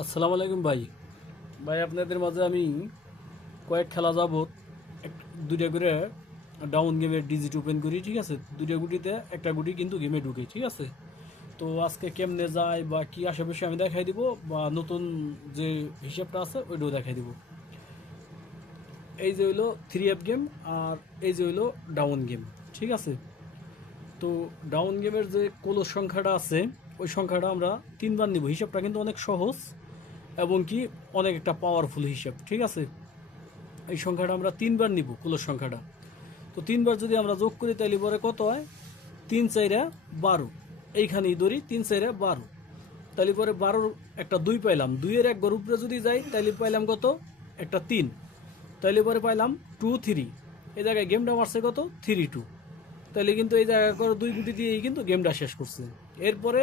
আসসালামু আলাইকুম ভাই। ভাই, আপনাদের মাঝে আমি কয়েক খেলা যাবত এক- দুইটা করে ডাউন গেমের ডিজিট ওপেন করি, ঠিক আছে? দুইটা গুটিতে, একটা গুটি কিন্তু গেমে ঢুকে, ঠিক আছে? তো আজকে কেমনে যায় বা কি আশেপাশে আমি দেখাই দিব, বা নতুন যে হিসাবটা আছে, ওইটাও দেখাই দিব। এই যে হইল থ্রি এফ গেম আর এই যে হইল ডাউন গেম ঠিক আছে? তো ডাউন গেমের যে কোলস সংখ্যাটা আছে, ওই সংখ্যাটা আমরা তিনবার নিব। হিসাবটা কিন্তু অনেক সহজ। এবং কি অনেক একটা পাওয়ারফুল হিসাব, ঠিক আছে? এই সংখ্যাটা আমরা তিনবার নিব কোলস সংখ্যাটা। তো তিনবার যদি আমরা যোগ করি, তাহলে পরে কত হয়? তিন চাইরা বারো। এইখানেই ধরি, তিন চাইরা বারো। তাহলে পরে বারোর একটা দুই পাইলাম। দুইয়ের এক গরু উপরে যদি যাই, তাহলে পাইলাম কত? একটা তিন। তাহলে পরে পাইলাম টু থ্রি এই জায়গায় গেমটা মারছে কত? থ্রি টু তাহলে কিন্তু এই জায়গায় করে দুই গুটি দিয়েই কিন্তু গেমটা শেষ করছে। এরপরে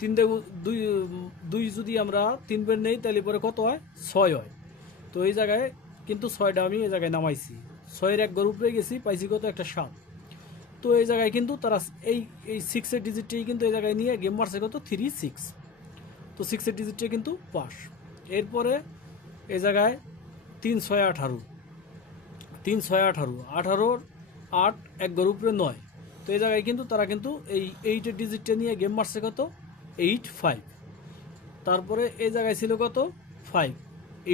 তিনটে দুই দুই যদি আমরা তিন বের নেই, তাহলে পরে কত হয়? ছয় হয়। তো এই জায়গায় কিন্তু ছয়টা আমি এই জায়গায় নামাইছি। ছয়ের এক গরু উপরে গেছি, পাইছি কত? একটা সাত। তো এই জায়গায় কিন্তু তারা এই এই সিক্সের ডিজিটটাই কিন্তু এই জায়গায় নিয়ে গেম মারছে কত? থ্রি সিক্স তো সিক্সের ডিজিটটা কিন্তু পাস এরপরে এই জায়গায় তিন, ছয়, আঠারো। তিন, ছয়, আঠারো। আঠারোর আট এক গরু উপরে নয়। তো এই জায়গায় কিন্তু তারা কিন্তু এই এইটের ডিজিটটা নিয়ে গেম মারছে কত? এইট ফাইভ তারপরে এই জায়গায় ছিল কত? Five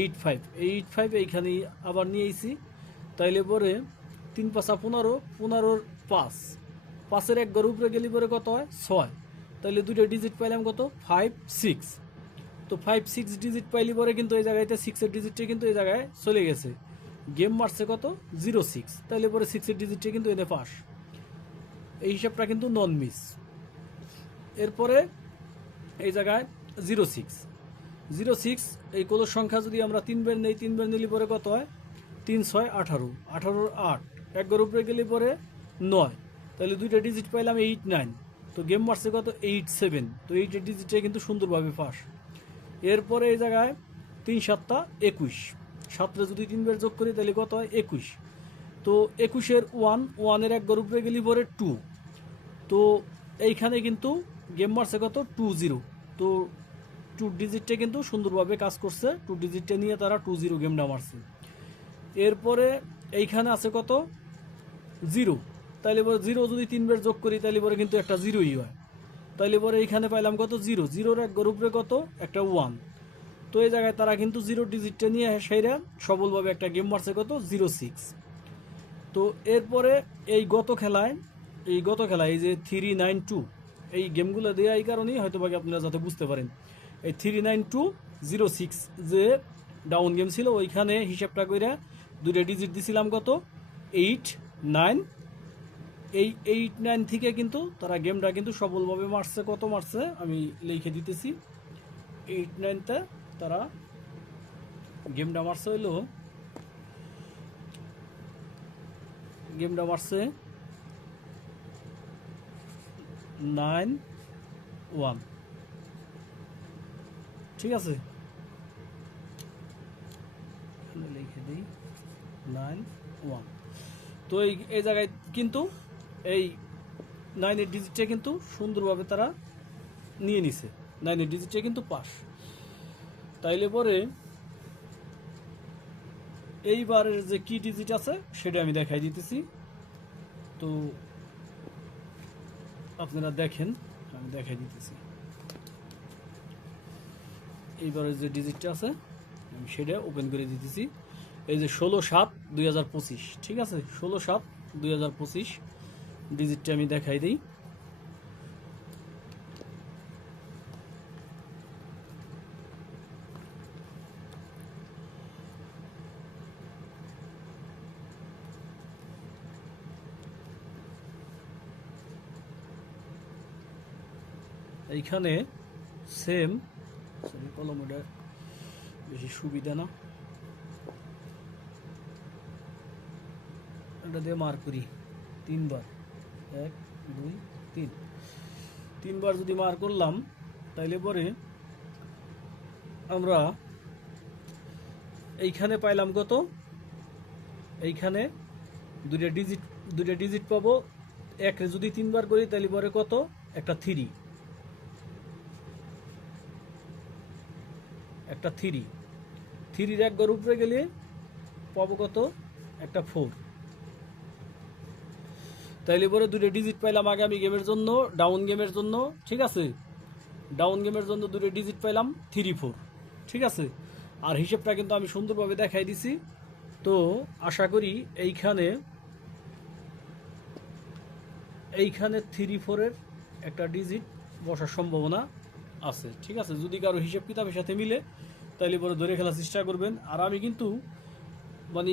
eight five eight five এইখানেই আবার নিয়ে এসি তাইলে পরে তিন পাঁচা পনেরো, পনেরোর পাঁচ। পাঁচের এক গরু উপরে গেলে পরে কত হয়? ছয়। তাহলে দুটো ডিজিট পাইলাম কত? ফাইভ সিক্স তো ফাইভ সিক্স ডিজিট পাইলি পরে কিন্তু এই জায়গাতে সিক্সের ডিজিটটা কিন্তু এই জায়গায় চলে গেছে। গেম মারছে কত? জিরো সিক্স তাহলে পরে সিক্সের ডিজিটটা কিন্তু এনে পাস এই হিসাবটা কিন্তু নন মিস এরপরে এই জায়গায় জিরো সিক্স। জিরো সিক্স, এই কোলোর সংখ্যা যদি আমরা তিনবার নেই তিনবার নিলে পরে কত হয়? তিন ছয় আঠারো। আঠারোর আট। এক গরু উপরে গেলে পরে নয়। তাহলে দুইটা ডিজিট পাইলাম এইট নাইন তো গেম মারছে কত? এইট সেভেন তো এইটের ডিজিটটা কিন্তু সুন্দরভাবে পাস এরপরে এই জায়গায় তিন সাতটা একুশ। সাতটা যদি তিনবার যোগ করি, তাহলে কত হয়? একুশ। তো একুশের ওয়ান ওয়ানের এক গরু উপরে গেলে পরে টু তো এইখানে কিন্তু গেম মারছে কত? টু জিরো তো টু ডিজিটটা কিন্তু সুন্দরভাবে কাজ করছে। টু ডিজিটটা নিয়ে তারা টু জিরো গেমটা মারছে এরপরে এইখানে আছে কত? জিরো তাইলে পরে জিরো যদি তিনবার যোগ করি, তাইলে পরে কিন্তু একটা জিরোই হয়। তাইলে পরে এইখানে পাইলাম কত? জিরো জিরোর এক গ্রুপে কত? একটা ওয়ান তো এই জায়গায় তারা কিন্তু জিরো ডিজিটটা নিয়ে সেইরা সবলভাবে একটা গেম মারছে কত? জিরো সিক্স তো এরপরে এই গত খেলায়, এই গত খেলায় এই যে থ্রি নাইন টু এই গেমগুলো দেওয়া এই কারণেই হয়তো বাকি আপনারা যাতে বুঝতে পারেন। এই three nine two zero six যে ডাউন গেম ছিল, ওইখানে হিসাবটা করে দুইটা ডিজিট দিছিলাম কত? এইট নাইন এই এইট নাইন থেকে কিন্তু তারা গেমটা কিন্তু সফলভাবে মারছে। কত মারছে? আমি লিখে দিতেছি। এইট নাইনতে তারা গেমটা মারছে হইল গেমটা মারছে নাইন ওয়ান ঠিক আছে? লিখে দিই নাইন ওয়ান তো এই এই জায়গায় কিন্তু এই নাইনের ডিজিটটা কিন্তু সুন্দরভাবে তারা নিয়ে নিছে। নাইনের ডিজিটটা কিন্তু পাস। তাইলে পরে এইবারের যে কি ডিজিট আছে, সেটা আমি দেখাই দিতেছি। তো আপনারা দেখেন, আমি দেখাই দিতেছি। এইবারের যে ডিজিটটা আছে, আমি সেটা ওপেন করে দিতেছি। এই যে ষোলো সাত দুই ঠিক আছে? ষোলো সাত দুই হাজার পঁচিশ ডিজিটটা আমি দেখাই দিই। এইখানে সেম কলম ওটা বেশি সুবিধা না। এটা দিয়ে মার করি। তিনবার। এক, দুই, তিন। তিনবার যদি মার করলাম, তাইলে পরে আমরা এইখানে পাইলাম কত? এইখানে দুইটা ডিজিট দুইটা ডিজিট পাবো। এক যদি তিনবার করি তাহলে পরে কত? একটা থ্রি একটা থ্রি। থ্রির এক গড় উপরে গেলে পাবো কত একটা ফোর। তাইলে পরে দুটো ডিজিট পাইলাম আগামী গেমের জন্য ডাউন গেমের জন্য, ঠিক আছে? ডাউন গেমের জন্য দুটো ডিজিট পাইলাম থ্রি ফোর, ঠিক আছে? আর হিসেবটা কিন্তু আমি সুন্দরভাবে দেখাই দিছি। তো আশা করি এইখানে এইখানে থ্রি ফোরের একটা ডিজিট বসার সম্ভাবনা আছে, ঠিক আছে? যদি কারও হিসেব কিতাবের সাথে মিলে তাইলে পরে ধরে খেলার চেষ্টা করবেন। আর আমি কিন্তু মানে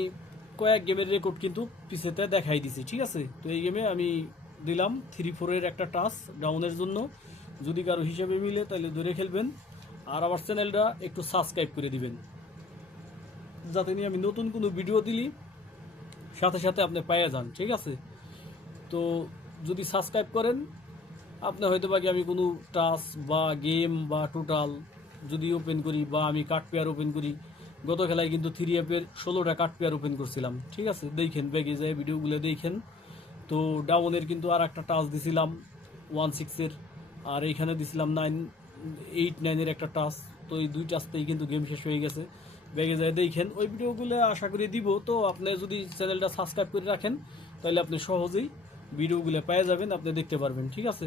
কয়েক গেমের রেকর্ড কিন্তু পিছেতে দেখাই দিছি, ঠিক আছে? তো এই গেমে আমি দিলাম থ্রি ফোরের একটা টাচ ডাউনের জন্য। যদি কারও হিসেবে মিলে তাহলে ধরে খেলবেন। আর আমার চ্যানেলটা একটু সাবস্ক্রাইব করে দিবেন। যাতে নিয়ে আমি নতুন কোনো ভিডিও দিলি, সাথে সাথে আপনি পেয়ে যান, ঠিক আছে? তো যদি সাবস্ক্রাইব করেন, আপনি হয়তো বা কি আমি কোনো টাচ বা গেম বা টোটাল যদি ওপেন করি বা আমি কার্ড পেয়ার ওপেন করি, গত খেলায় কিন্তু থ্রি অ্যাপের ষোলোটা কার্ড পেয়ার ওপেন করছিলাম। ঠিক আছে? দেখেন, ব্যাগে যায় ভিডিওগুলো দেখেন। তো ডাউনের কিন্তু আর একটা টাচ দিছিলাম ওয়ান সিক্সের আর এইখানে দিছিলাম নাইন এইট নাইনের একটা টাচ তো এই দুই টাচতেই কিন্তু গেম শেষ হয়ে গেছে। ব্যাগে যায় দেখেন, ওই ভিডিওগুলো আশা করি দিব। তো আপনি যদি চ্যানেলটা সাবস্ক্রাইব করে রাখেন, তাহলে আপনি সহজেই ভিডিওগুলো পেয়ে যাবেন, আপনি দেখতে পারবেন। ঠিক আছে?